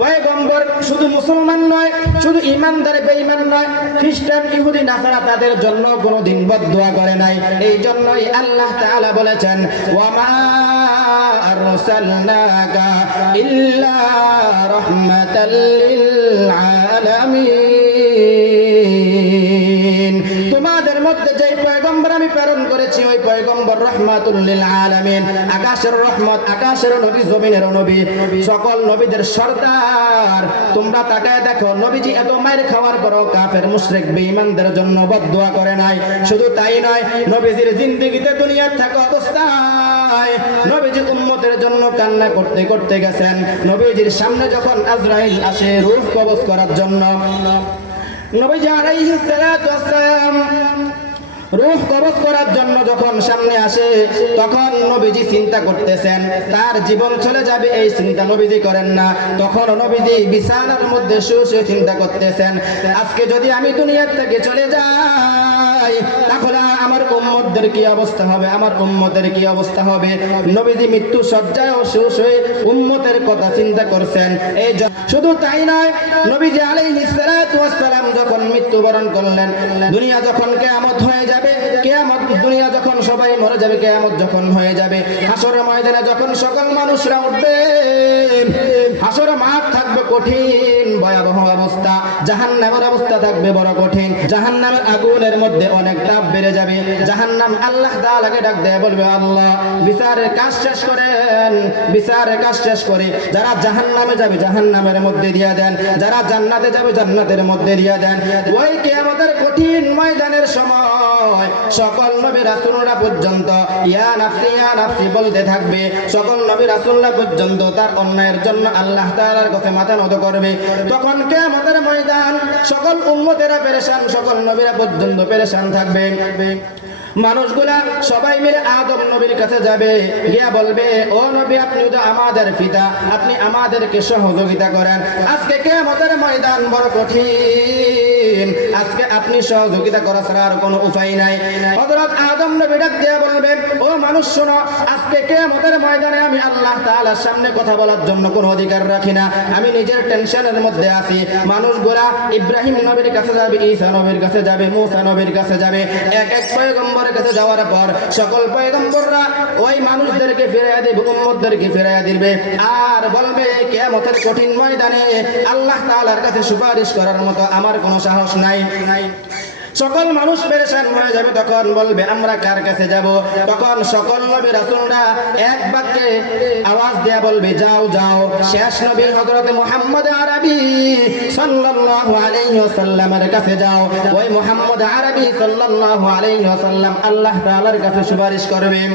পয়গম্বর শুধু মুসলমান নয়, শুধু ঈমানদার বেঈমান নয়, খ্রিস্টান ইহুদি নাসারা তাদের জন্য কোনোদিন বদদুয়া করে নাই। এই জন্যই আল্লাহ তাআলা বলেছেন ওয়া মা আরসালনাকা ইল্লা রাহমাতাল লিল আলামিন। তোমাদের মধ্যে যে পয়গম্বর আমি প্রেরণ করেছি ওই পয়গম্বর রাহমাতুল লিল আলামিন, আকাশের রহমত, আকাশের নবী, জমিনের নবী, সকল নবীদের সরদার। তোমরা তাকায় দেখো নবীজি এত মায়ের খাওয়ার পরও কাফের মুশরিক বেঈমানদের জন্য বদদুয়া করে নাই। শুধু তাই নয়, নবীজির জিন্দেগিতে দুনিয়ার থাকা অবস্থায় নবীজি উম্মতের জন্য কান্না করতে করতে গেছেন। নবীজির সামনে যখন আজরাইল আসে রূহ কবজ করার জন্য, নবীজি আলাইহিস সালাতু ওয়াস সালাম রূহ কবজ করার জন্য যখন সামনে আসে, তখন নবীজি চিন্তা করতেছেন তার জীবন চলে যাবে, এই চিন্তা নবীজি করেন না। তখন নবীজি বিছানার মধ্যে শুয়ে চিন্তা করতেছেন, আজকে যদি আমি দুনিয়ার থেকে চলে যাই তাহলে আমার উম্মতদের কি অবস্থা হবে, আমার উম্মতের কি অবস্থা হবে। নবীজি মৃত্যু শয্যায় শুয়ে উম্মতের কথা চিন্তা করছেন। এই শুধু তাই নয়, নবীজি আলাইহিস সালাতু ওয়াস সালাম যখন মৃত্যুবরণ করলেন, দুনিয়া যখন কিয়ামত হয়ে যাবে, কিয়ামত দুনিয়া যখন সবাই মরে যাবে, কিয়ামত যখন হয়ে যাবে, হাসরের ময়দানে যখন সকল মানুষরা উঠবে, হাসরের মাঠ থাকবে কঠিন ভয়াবহ অবস্থা, জাহান্নামের অবস্থা থাকবে বড় কঠিন। জাহান্নামের আগুনের মধ্যে অনেক তাপ বেড়ে যাবে। জাহান্নাম আল্লাহ তাআলাকে ডাক দেয়, বলবে আল্লাহ বিচারের কাজ শেষ করেন, বিচারের কাজ শেষ করে যারা জাহান্নামে যাবে জাহান্নামের মধ্যে দিয়ে দেন, যারা জান্নাতে যাবে জান্নাতের মধ্যে দিয়ে দেন। ওই কিয়ামতের কঠিন ময়দানের সময় সকল নবী রাসূলরা পর্যন্ত ইয়া নাফসি বলতে থাকবে। সকল নবী রাসূলরা পর্যন্ত তার অন্যায়ের জন্য আল্লাহ তাআলার কাছে মাথা নত করবে। তখন কিয়ামতের ময়দান সকল উম্মতেরা পেরেশান, সকল নবীরা পর্যন্ত পেরেশান থাকবে। মানুষগুলা সবাই মিলে আদম নবীর কাছে যাবে, গিয়া বলবে ও নবী আপনি তো আমাদের পিতা, আপনি আমাদেরকে সহযোগিতা করেন। আজকে কিয়ামতের ময়দান বড় কঠিন, আজকে আপনি সহযোগিতা করা ছাড়া আর কোনো উপায় নাই। হযরত আদম নবী ডাক দিয়ে বলবেন ও মানুষ শোনো, আজকে কিয়ামতের ময়দানে আমি আল্লাহ তাআলার সামনে কথা বলার জন্য কোনো অধিকার রাখি না, আমি নিজের টেনশনের মধ্যে আছি। মানুষগুলা ইব্রাহিম নবীর কাছে যাবে, ঈসা নবীর কাছে যাবে, মূসা নবীর কাছে যাবে। এক এক পয়গম্বরের কাছে যাওয়ার পর সকল পয়গম্বররা ওই মানুষদেরকে ফিরাইয়া দিবে, উম্মতদেরকে ফিরাইয়া দিবে, আর বলবে কিয়ামতের কঠিন ময়দানে আল্লাহ তাআলার কাছে সুপারিশ করার মতো আমার কোনো সাহস নাই। সকল মানুষ পেরেশান হয়ে যাবে। তখন বলবে আমরা কার কাছে যাব? তখন সকল নবী রাসূলরা এক বাক্যে আওয়াজ দেয়া বলবে যাও যাও শেষ নবী হযরত মুহাম্মদ আরবি সাল্লাল্লাহু আলাইহি ওয়াসাল্লামের কাছে যাও। ওই মুহাম্মদ আরবি সাল্লাল্লাহু আলাইহি ওয়াসাল্লাম আল্লাহ তাআলার কাছে সুপারিশ করবেন।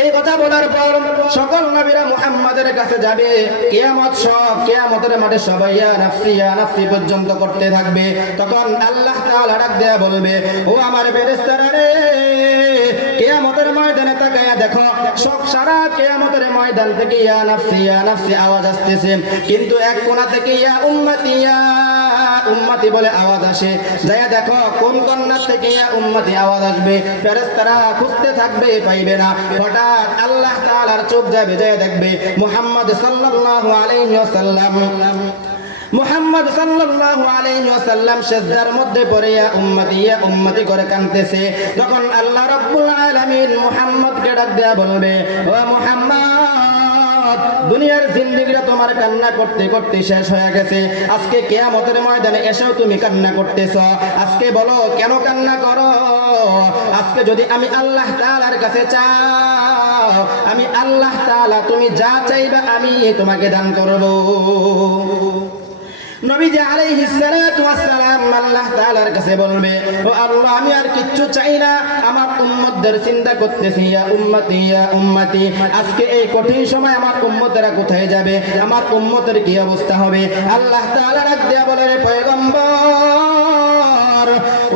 এই কথা বলার পর সকল নবীরা মুহাম্মাদের কাছে যাবে। কিয়ামতের মাঠে সবাই ইয়া নাফসি পর্যন্ত করতে থাকবে। তখন আল্লাহ তাআলা ডাক দেয়া বলবে ও আমার ফেরেশতারা রে, কিয়ামতের ময়দানে তাকায়া দেখো, সব সারা কিয়ামতের ময়দান থেকে ইয়া নাফসি আওয়াজ আসতেছে, কিন্তু এক কোণা থেকে ইয়া উম্মতি বলে আওয়াজ আসে। যায়া দেখো কোন কন্যা থেকে ইয়া উম্মতি আওয়াজ আসবে। ফেরেশতারা খুঁজতে থাকবে, পাইবে না। হঠাৎ আল্লাহ তাআলার চোখ যাবে, যায় দেখবে মুহাম্মদ সাল্লাল্লাহু আলাইহি ওয়াসাল্লাম, মুহাম্মদ সাল্লাল্লাহু আলাইহি ওয়াসাল্লাম সিজদার মধ্যে পড়ে ইয়া উম্মতি করে কাঁদতেছে। তখন আল্লাহ রাব্বুল আলামিন মুহাম্মদকে ডাক দেয়া বলবে ও মুহাম্মদ, দুনিয়ার জিন্দেগিটা তোমার কান্না করতে করতে শেষ হয়ে গেছে, আজকে কিয়ামতের ময়দানে এসেও তুমি কান্না করতেছ। আজকে বলো কেন কান্না করো? আজকে যদি আমি আল্লাহ তাআলার কাছে চাও, আমি আল্লাহ তাআলা তুমি যা চাইবা আমি তোমাকে দান করব। নবীজি আলাইহিস সালাতু ওয়াস সালাম আল্লাহ তাআলার কাছে বলবে ও আল্লাহ আমি আর কিচ্ছু চাই না, আমার উম্মতদের চিন্তা করতেছি ইয়া উম্মতি, আজকে এই কঠিন সময় আমার উম্মতেরা কোথায় যাবে, আমার উম্মতের কি অবস্থা হবে? আল্লাহ তাআলা ডাক দেয়া বলে রে পয়গম্বর,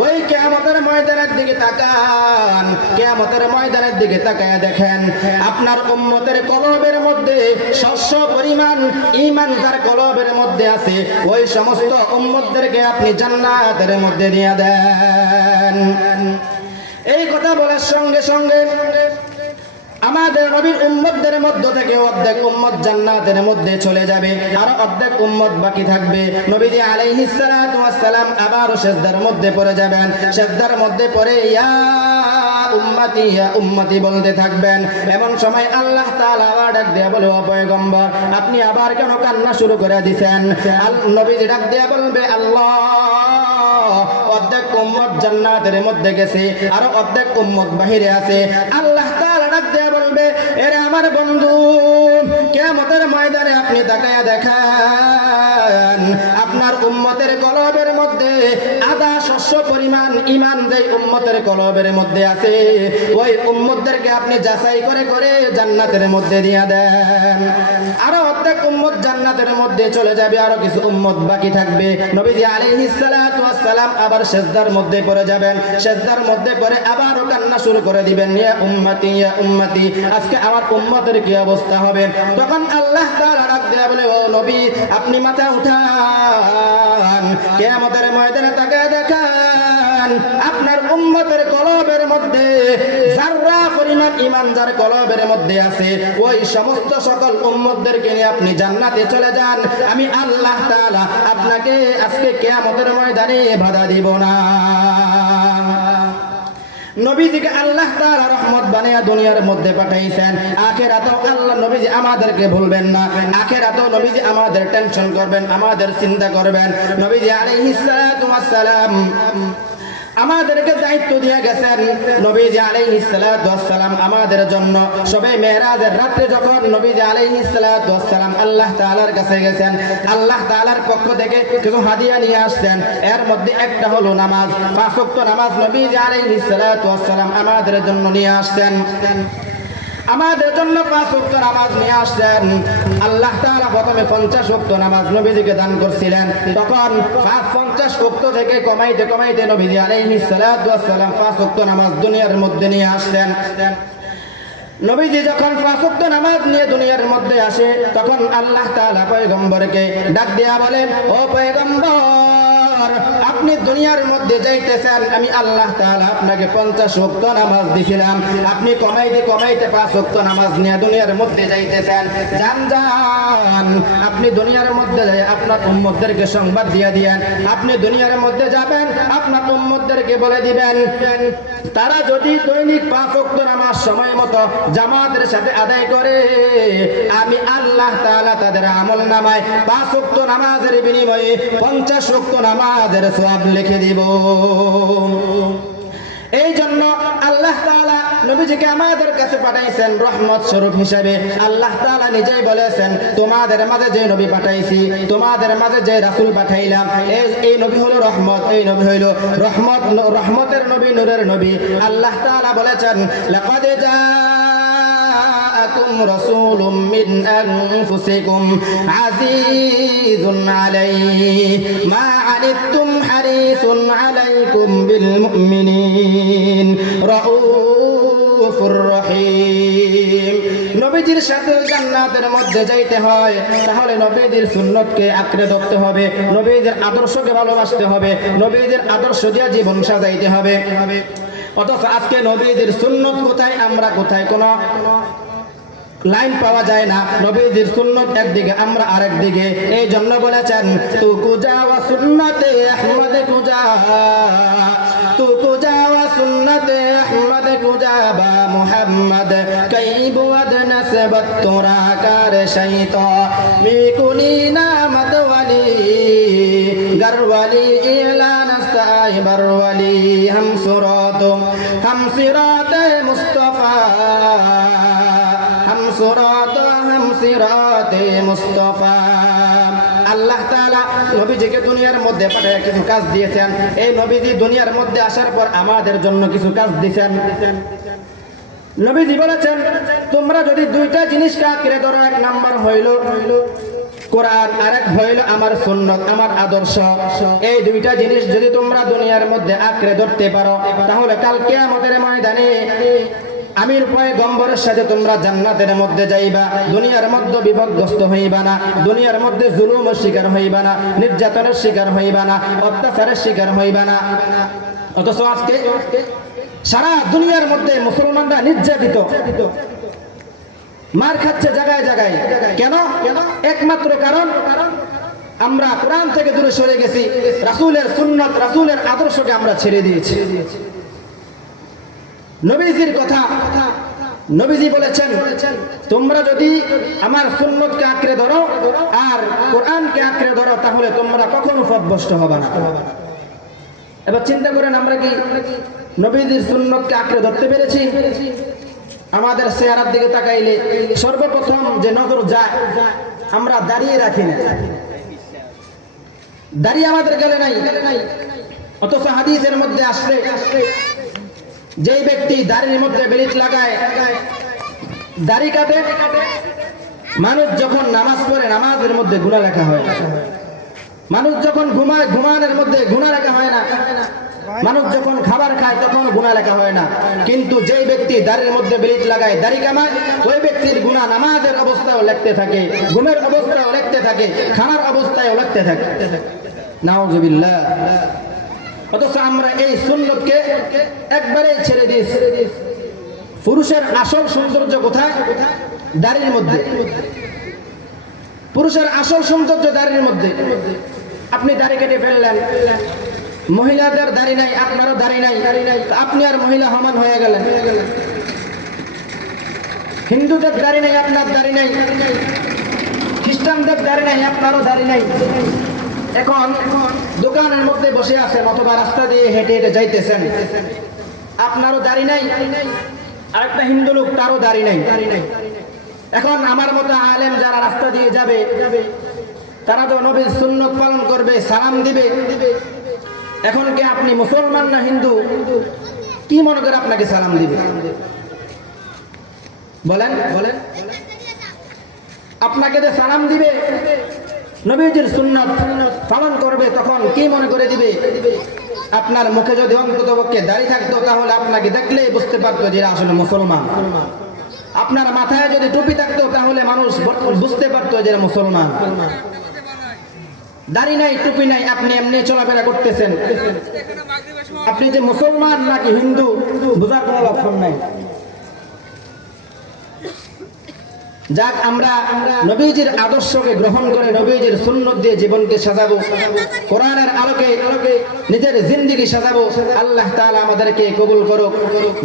ওই কিয়ামতের ময়দানের দিকে তাকান, কিয়ামতের ময়দানের দিকে তাকায়া দেখেন আপনার উম্মতের কলবের মধ্যে শস্য পরিমাণ ঈমান যার কলবের মধ্যে আছে, ওই সমস্ত উম্মতদেরকে আপনি জান্নাতের মধ্যে দিয়ে দেন। এই কথা বলার সঙ্গে সঙ্গে আমাদের নবীর উম্মতদের মধ্য থেকে অর্ধেক উম্মত জান্নাতের মধ্যে চলে যাবে, আর অর্ধেক উম্মত বাকি থাকবে। নবীজি আলাইহিস সালাতু ওয়াস সালাম আবারও সিজদার মধ্যে পড়ে যাবেন। সিজদার মধ্যে পড়ে ইয়া উম্মতি ইয়া উম্মতি বলতে থাকবেন। এমন সময় আল্লাহ তাআলা আবার ডাক দিয়ে বলে, ও পয়গম্বর, আপনি আবার কেন কান্না শুরু করে দিয়েছেন? নবীজি ডাক দিয়ে বলবে, আল্লাহ, অর্ধেক উম্মত জান্নাতের মধ্যে গেছে, আর অর্ধেক উম্মত বাহিরে আছে। আল্লাহ তাআলা ডাক দিয়ে বলবে, এরে আমার বন্ধু, কিয়ামতের ময়দানে আপনি তাকায়া দেখেন, আপনার উম্মতের কলবের মধ্যে আদা শস্য পরিমাণ ঈমান যেই উম্মতের কলবের মধ্যে আছে, ওই উম্মতদেরকে আপনি যাচাই করে করে জান্নাতের মধ্যে দিয়ে দেন। আরো অর্ধেক উম্মত জান্নাতের মধ্যে চলে যাবে, আরো কিছু উম্মত বাকি থাকবে। নবীজি আলাইহিস সালাতু ওয়াস সালাম আবার সিজদার মধ্যে পড়ে যাবেন। সিজদার মধ্যে পড়ে আবারও কান্না শুরু করে দিবেন, ইয়া উম্মতি ইয়া উম্মতি, আজকে আমার উম্মতের কি অবস্থা হবে? তখন আল্লাহ তাআলা ডাক দিয়ে বলে, ও নবী, আপনি মাথা উঠান, কিয়ামতের ময়দানে তাকায় দেখেন, আপনার উম্মতের কলবের মধ্যে যাররা পরিমাণ ঈমান যার কলবের মধ্যে আছে, ওই সমস্ত সকল উম্মতদেরকে নিয়ে আপনি জান্নাতে চলে যান। আমি আল্লাহ তাআলা আপনাকে আজকে কিয়ামতের ময়দানে বাধা দিব না। নবীজিকে আল্লাহ তাআলা রহমত বানিয়ে দুনিয়ার মধ্যে পাঠাইছেন। আখিরাতেও আল্লাহ নবীজি আমাদেরকে ভুলবেন না, আখিরাতেও নবীজি আমাদের টেনশন করবেন, আমাদের চিন্তা করবেন। নবীজি আলাইহিস সালাতু ওয়াস সালাম আমাদেরকে দায়িত্ব দিয়ে গেছেন। নবীজি আলাইহিস সালাতু ওয়াস সালাম আমাদের জন্য সবে মেরাজের রাতে যখন নবীজি আলাইহিস সালাতু ওয়াস সালাম আল্লাহ তাআলার কাছে গেছেন, আল্লাহ তাআলার পক্ষ থেকে কিছু হাদিয়া নিয়ে আসছেন। এর মধ্যে একটা হলো নামাজ, 5 ওয়াক্ত নামাজ নবীজি আলাইহিস সালাতু ওয়াস সালাম আমাদের জন্য নিয়ে আসছেন। আমাদের জন্য 5 ওয়াক্ত নামাজ নিয়ে আসছেন। আল্লাহ তাআলা প্রথমে 50 ওয়াক্ত নামাজ নবীজিকে দান করছিলেন, তখন 50 ওয়াক্ত থেকে কমাইতে কমাইতে নবীজি আলাইহিস সালাতু ওয়াস সালাম 5 ওয়াক্ত নামাজ দুনিয়ার মধ্যে নিয়ে আসছেন। নবীজি যখন 5 ওয়াক্ত নামাজ নিয়ে দুনিয়ার মধ্যে আসে, তখন আল্লাহ তাআলা পয়গম্বরকে ডাক দিয়া বলেন, ও পয়গম্বর, আপনি দুনিয়ার মধ্যে যাইতেছেন, আমি আল্লাহ তাআলা আপনাকে 50 ওয়াক্ত নামাজ দিয়েছিলাম, আপনি কমাইতে কমাইতে 5 ওয়াক্ত নামাজ নিয়ে দুনিয়ার মধ্যে যাইতেছেন। যান যান, আপনি দুনিয়ার মধ্যে যাই আপনার উম্মতদেরকে সংবাদ দিয়ে দিয়েন। আপনি দুনিয়ার মধ্যে যাবেন, আপনার উম্মতদেরকে বলে দিবেন, তারা যদি দৈনিক 5 ওয়াক্ত নামাজ সময় মতো জামাতের সাথে আদায় করে, আমি আল্লাহ তাআলা তাদের আমল নামায় 5 ওয়াক্ত নামাজের বিনিময়ে 50 ওয়াক্ত নামাজের সওয়াব লিখে দিব। এই জন্য আল্লাহ তাআলা নবীজিকে আমাদের কাছে পাঠাইছেন রহমত স্বরূপ হিসেবে। আল্লাহ তাআলা নিজেই বলেছেন, তোমাদের মাঝে যে নবী পাঠাইছি, তোমাদের মাঝে যে রাসূল পাঠাইলাম, এই নবী হলো রহমত, এই নবী হলো রহমত, রহমতের নবী, নূরের নবী। আল্লাহ তাআলা বলেছেন, লাকাদ জাআকুম রাসূলুম মিন আনফুসিকুম আজিজুন আলাইহি মা আনিতুম হারিসুন আলাইকুম বিল মুমিনিন রাউফুর রহিম। নবীজির সাথে জান্নাতের মধ্যে যাইতে হয়, তাহলে নবীজির সুন্নতকে আঁকড়ে ধরতে হবে, নবীজির আদর্শকে ভালোবাসতে হবে, নবীজির আদর্শ দিয়ে জীবন সাজাইতে হবে। অথচ আজকে নবীজির সুন্নত কোথায়, আমরা কোথায়, কোনো লাইন পাওয়া যায় না। নবীজির সুন্নত একদিকে, আমরা আরেক দিকে। এই জন্য বলেছেন, তু কুজা ওয়া সুন্নতে আহমদ কুজা, তু কুজা ওয়া সুন্নতে আহমদ কুজা বা মুহাম্মদ কাই বুয়াদ নসবত তোরা কার শাইতা মিকুনি নামত ওয়ালি গরওয়ালি ইলা নস্তাই বরওয়ালি হাম সিরাত মুস্তাফা সিরাতে মুস্তাফা। আল্লাহ তাআলা নবীজিকে দুনিয়ার মধ্যে পাঠিয়ে কিছু কাজ দিয়েছেন। এই নবীজি দুনিয়ার মধ্যে আসার পর আমাদের জন্য কিছু কাজ দিয়েছেন। নবীজি বলেছেন, তোমরা যদি 2টা জিনিসকে আঁকড়ে ধরো, 1 নাম্বার হইল কোরআন, আরেক হইল আমার সুন্নত, আমার আদর্শ। এই 2টা জিনিস যদি তোমরা দুনিয়ার মধ্যে আঁকড়ে ধরতে পারো, তাহলে কাল কিয়ামতের ময়দানে আমির পয়গম্বরের সাথে তোমরা জান্নাতের মধ্যে যাইবা। দুনিয়ার মধ্যে বিপদগ্রস্ত হইবা না, দুনিয়ার মধ্যে জুলুমের শিকার হইবা না, নির্যাতনের শিকার হইবা না, অত্যাচারের শিকার হইবা না। অথচ আজকে সারা দুনিয়ার মধ্যে মুসলমানরা নির্যাতিত, মার খাচ্ছে জায়গায় জায়গায়। কেন? একমাত্র কারণ আমরা কোরআন থেকে দূরে সরে গেছি, রাসূলের সুন্নাত রাসূলের আদর্শকে আমরা ছেড়ে দিয়েছি। নবীজির কথা, নবীজি বলেছেন তোমরা যদি আমার সুন্নতকে আঁকড়ে ধরো আর কোরআনকে আঁকড়ে ধরো তাহলে তোমরা কখনো পথভ্রষ্ট হবে না। এবার চিন্তা করেন আমরা কি নবীজির সুন্নতকে আঁকড়ে ধরতে পেরেছি? আমাদের চেহারার দিকে তাকাইলে সর্বপ্রথম যে নজর যায় আমরা দাঁড়িয়ে রাখি না, দাঁড়িয়ে আমাদের গেলে নাই। অথচ হাদিসের মধ্যে আসছে যেই ব্যক্তি দাড়ির মধ্যে বেলিট লাগায়, দাড়ি কাটে, মানুষ যখন নামাজ পড়ে নামাজের মধ্যে গুনাহ লেখা হয় না। মানুষ যখন ঘুমায় ঘুমানোর মধ্যে গুনাহ লেখা হয় না। মানুষ যখন খাবার খায় তখন গুনাহ লেখা হয় না। কিন্তু যেই ব্যক্তি দাড়ির মধ্যে বেলিট লাগায়, দাড়ি কামায়, ওই ব্যক্তির গুনাহ নামাজের অবস্থায়ও লিখতে থাকে, ঘুমের অবস্থায়ও লিখতে থাকে, খানার অবস্থায়ও লিখতে থাকে। নাউজুবিল্লাহ। অথচ আমরা এই সুন্নতকে একবারে ছেড়ে দিয়েছি। পুরুষের আসল সৌন্দর্য কোথায়? দাড়ির মধ্যে। পুরুষের আসল সৌন্দর্য দাড়ির মধ্যে। আপনি দাড়ি কেটে ফেললেন, মহিলাদের দাড়ি নাই, আপনারও দাড়ি নাই, আপনি আর মহিলা সমান হয়ে গেলেন। হিন্দুদের দাড়ি নাই, আপনার দাড়ি নাই, খ্রিস্টানদের দাড়ি নাই, আপনারও দাড়ি নাই। এখন দোকানের মধ্যে বসে আছেন অথবা রাস্তা দিয়ে হেঁটে হেঁটে যাইতেছেন, আপনারও দাড়ি নাই, আরেকটা হিন্দু লোক তারও দাড়ি নাই। এখন আমার মতো আলেম যারা রাস্তা দিয়ে যাবে তারা তো নবীর সুন্নত পালন করবে, সালাম দিবে। এখন কি আপনি মুসলমান না হিন্দু? কি মনে করে আপনাকে সালাম দিবে? বলেন বলেন। আপনাকে যে সালাম দিবে, নবীজির সুন্নাত পালন করবে, তখন কি মনে করে দিবে? আপনার মুখে যদি অন্ততপক্ষে দাড়ি থাকতো তাহলে আপনাকে দেখলেই বুঝতে পারতো যে আসলে মুসলমান। আপনার মাথায় যদি টুপি থাকতো তাহলে মানুষ বুঝতে পারতো যে মুসলমান। দাড়ি নাই, টুপি নাই, আপনি এমনি চলাফেরা করতেছেন, আপনি যে মুসলমান নাকি হিন্দু বোঝার কোনো লক্ষণ নাই। যাক, আমরা নবীজির আদর্শকে গ্রহণ করে নবীজির সুন্নত দিয়ে জীবনকে সাজাবো, কোরআনের আলোকে নিজের জিন্দেগি সাজাবো। আল্লাহ তাআলা আমাদেরকে কবুল করুক।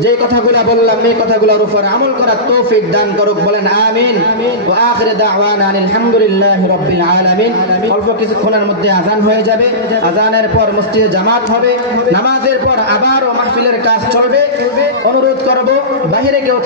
যে কথাগুলো বললাম এই কথাগুলোর উপর আমল করার তৌফিক দান করুক, বলেন আমিন। ওয়া আখিরু দাওয়ানা আলহামদুলিল্লাহি রাব্বিল আলামিন। অল্প কিছুক্ষণের মধ্যে আযান হয়ে যাবে, আযানের পর মসজিদে জামাত হবে, নামাজের পর আবারও মাহফিলের কাজ চলবে। অনুরোধ করব বাহিরে কেউ